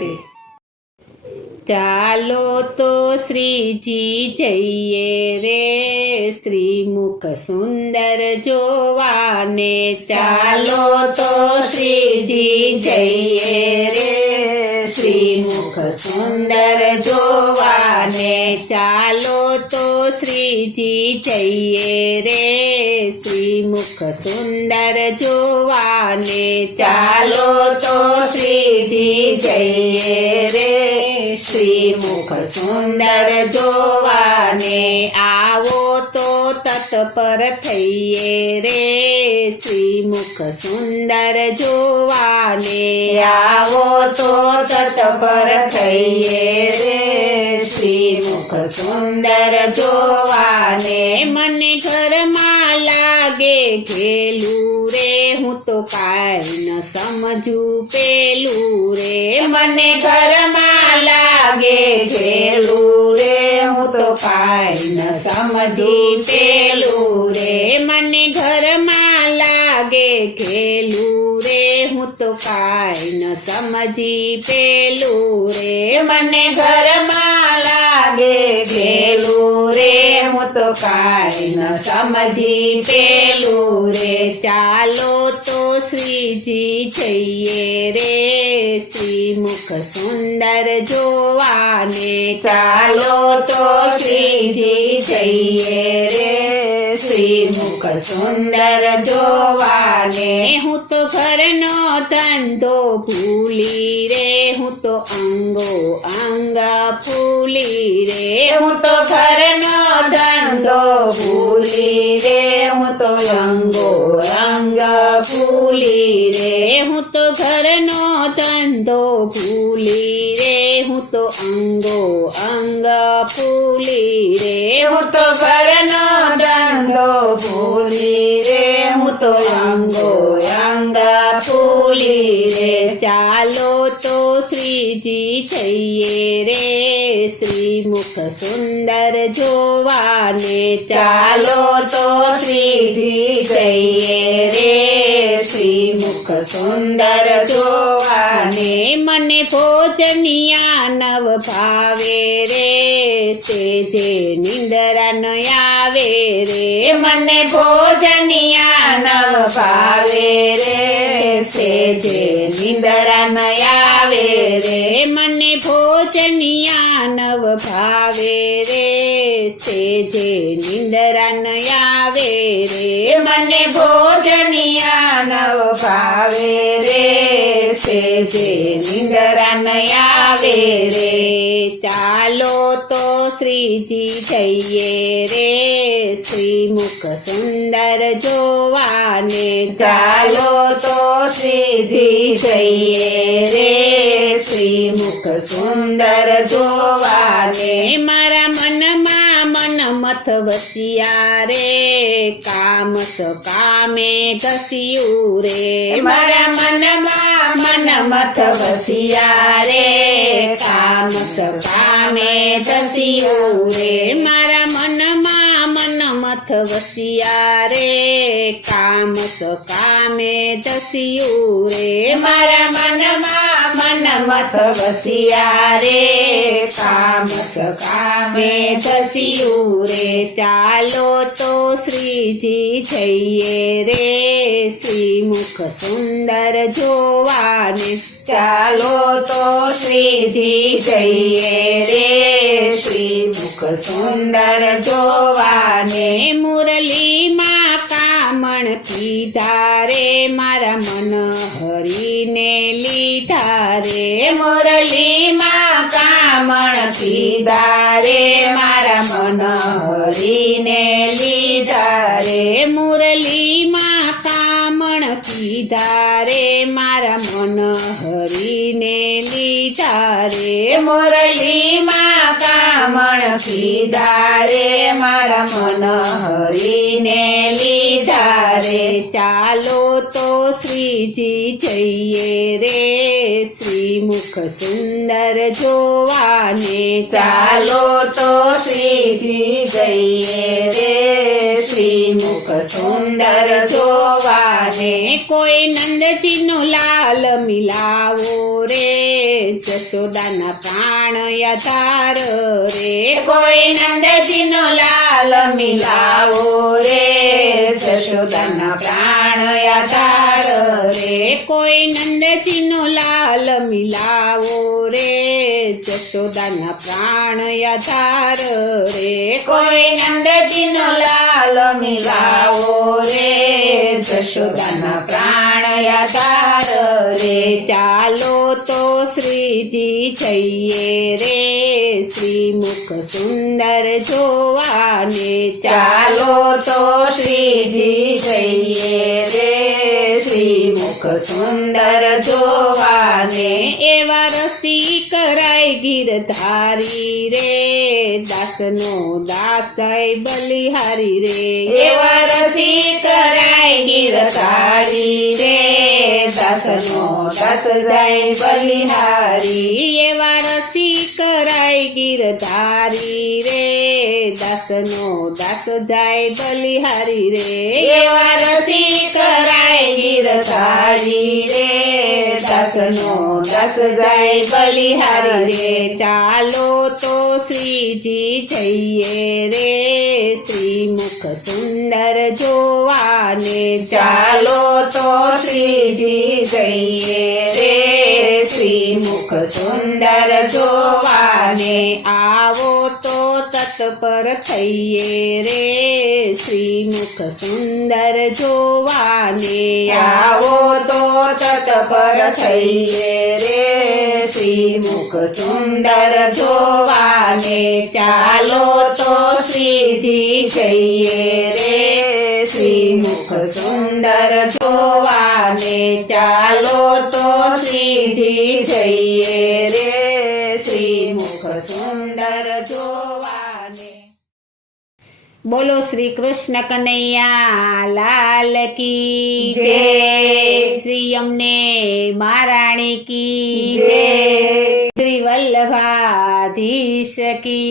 રાધે। ચાલો તો શ્રીજી જઈએ રે શ્રીમુખ સુંદર જોવાને। ચાલો તો શ્રીજી જઈએ રે શ્રીમુખ સુંદર જોવાને। ચાલો તો શ્રીજી જઈએ રે શ્રીમુખ સુંદર જોવાને। ચાલો તો શ્રીજી જઈએ રે શ્રીમુખ સુંદર જોવાને। આવો તો તટ પર થઈએ રે શ્રીમુખ સુંદર જોવાને। આવો તો તટ પર થઈએ રે શ્રીમુખ સુંદર જોવાને। મને ઘરમાં લાગે ઘેલું રે હું તો કાંઈ ન સમજું પેલું રે। મને ઘરમાં લાગે ઘેલું રે હું તો કાંઈ ન સમજી પેલું રે। મને ઘરમાં લાગે ઘેલું રે હું તો કાંઈ ન સમજી પેલું રે। મને ઘરમાં લાગે ઘેલું રે હું તો કાંઈ ન સમજી પેલું રે। ચાલો તો શ્રીજી જઈએ રે શ્રીમુખ સુંદર જોવાને। ચાલો તો શ્રીજી જઈએ રે શ્રીમુખ સુંદર જોવાને। હું તો ઘરનો ધંધો ભૂલી રે હું તો અંગો અંગ ફૂલી રે। હું તો ઘરનો ધંધો ભૂલી રે હું તો અંગો અંગ ફૂલી રે। હું તો ઘરનો ધંધો ભૂલી રે હું તો અંગો અંગ ફૂલી રે। હું તો ઘરનો ધંધો ભૂલી રે હું તો અંગો અંગ ફૂલી રે। ચાલો તો શ્રીજી જઈએ રે શ્રીમુખ સુંદર જોવાને। ચાલો તો શ્રીજી જઈએ રે શ્રીમુખ સુંદર જોવાને। મને ભોજનિયા નવ ભાવે રે સેજે નિંદરા ન આવે રે। મને ભોજનિયા નવ ભાવે રે સેજે નિંદરા ન આવે રે। મને ભોજનિયા નવ ભાવે રે સેજે નિંદરા ન આવે રે। મને ભોજનિયા નવ ભાવે રે સેજે નિંદરા ન આવે રે। ચાલો તો શ્રીજી જઈએ રે શ્રીમુખ સુંદર જોવાને। ચાલો તો શ્રીજી જઈએ રે શ્રીમુખ સુંદર જોવાને। મારા મનમાં મન મથ વસિયા રે કામ કામે ઘસ્યું રે। મારા મનમાં મન મથ વસિયા રે કામ કામે ઘસ્યું રે। મારા મનમાં મન મથ વસિયા રે કામ કામે ઘસ્યું રે। મારા મનમાં મન મથ વસિયા રે કામ કામે ઘસ્યું રે। ચાલો તો શ્રીજી જઈએ રે શ્રીમુખ સુંદર જોવાને। ચાલો તો શ્રીજી જઈએ રે શ્રીમુખ સુંદર જોવાને। મુરલીમાં કામણ કીધા રે મારા મન હરીને લીધા રે। મુરલીમાં કામણ કીધા રે મારા મન હરીને લીધા રે। મુરલીમાં કામણ કીધા રે મારા મન હરીને લીધા રે। મુરલીમાં કામણ કીધા રે મારા મન હરીને લીધા રે। ચાલો તો શ્રીજી જઈએ રે શ્રીમુખ સુંદર જોવાને। ચાલો તો શ્રીજી જઈએ રે શ્રીમુખ સુંદર જોવાને। કોઈ નંદજીનો લાલ મિલાવો રે જશોદાના પ્રાણ યાધાર રે કોઈ નંદજીનો લાલ મિલાવો રે જશોદાના પ્રાણ યાધાર રે કોઈ નંદજીનો લાલ મિલાવો રે જશોદાના પ્રાણ યાધાર રે કોઈ નંદજીનો લાલ મિલાવો રે જશોદાના પ્રાણ યાધાર રે ચાલો તો શ્રીજી જઈએ રે શ્રીમુખ સુંદર જોવાને ચાલો તો શ્રીજી જઈએ રે શ્રીમુખ સુંદર જોવાને એવા રસી કરાય ગીરધારી રે દાસનો દાસાય બલિહારી રે એવા રસી કરાય ગીરધારી રે દાસનો દાસ જાય બલિહારી એવા રસી કરાય ગીરધારી રે દાસનો દાસ જાય બલિહારી રે એવા રસી કરાય ગીરધારી રે દાસનો દાસ જાય બલિહારી રે ચાલો તો શ્રીજી જઈએ રે શ્રીમુખ સુંદર જોવાને ચાલો તો શ્રીજી જઈએ રે શ્રીમુખ સુંદર જોવાને આવો તો તત્પર થઈએ રે શ્રીમુખ સુંદર જોવાને આવો તો તત્પર થઈએ રે શ્રીમુખ સુંદર જોવાને ચાલો તો શ્રીજી જઈએ રે શ્રીમુખ સુંદર જોવાને ચાલો તો શ્રીજી જઈએ રે શ્રીમુખ સુંદર જોવાને બોલો શ્રી કૃષ્ણ કનૈયા લાલ કી જય. જય શ્રી અમને મહારાણી કી જય. શ્રી વલ્લભાધીશ કી